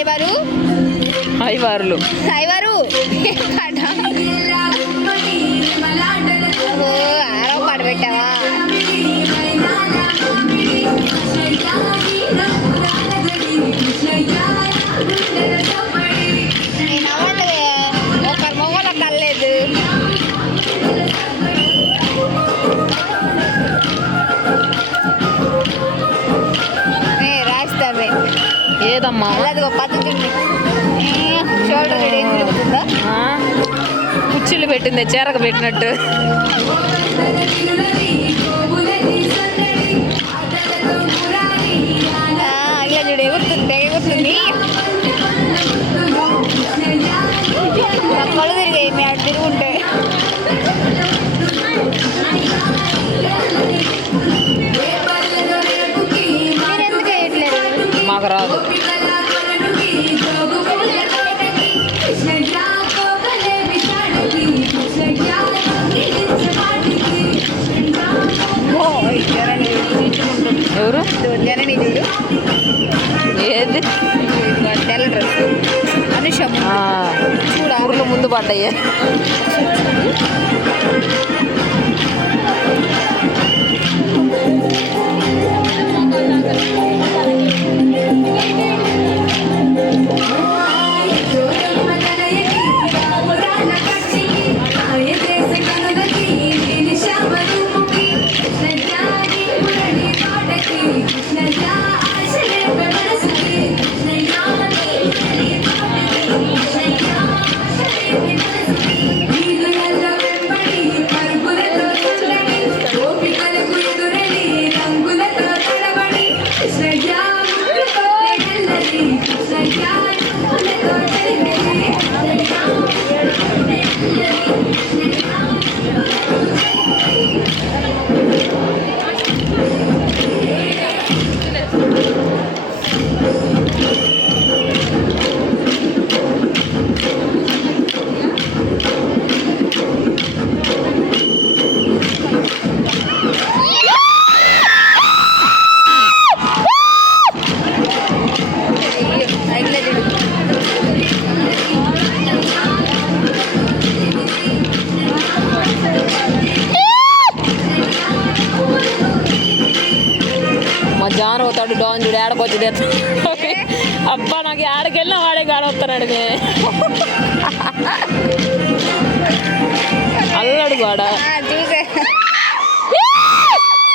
ఐవారు ఐవారులు ఐవారు ఆరో పాట పెట్టావా? నేను అవ్వండి ఒకరి మొగల కలేదు. రాస్తామే ఏదమ్మా అదిగో పద్ధతి షోల్డర్ ఏం తిరుగుతుందా? కుర్చీలు పెట్టింది చీరకు పెట్టినట్టు. ఇలా చూడు ఎగురుతుంది ఎగురుతుంది. కళ్ళు తిరిగాయి మీ అటు తిరుగుంటే. మీరు ఎందుకు వేయట్లేదు? మాకు రాదు. ఎవరు జనని చూడు ఏది తెల్ల డ్రెస్ అనుషం చూడ ఊర్లో ముందు పడ్డాయి. జాన్ అవుతాడు డాన్ చూడు ఏడకొచ్చి అబ్బా నాకు ఏడకెళ్ళినా వాడే గాడొస్తాడు అల్లడు వాడ.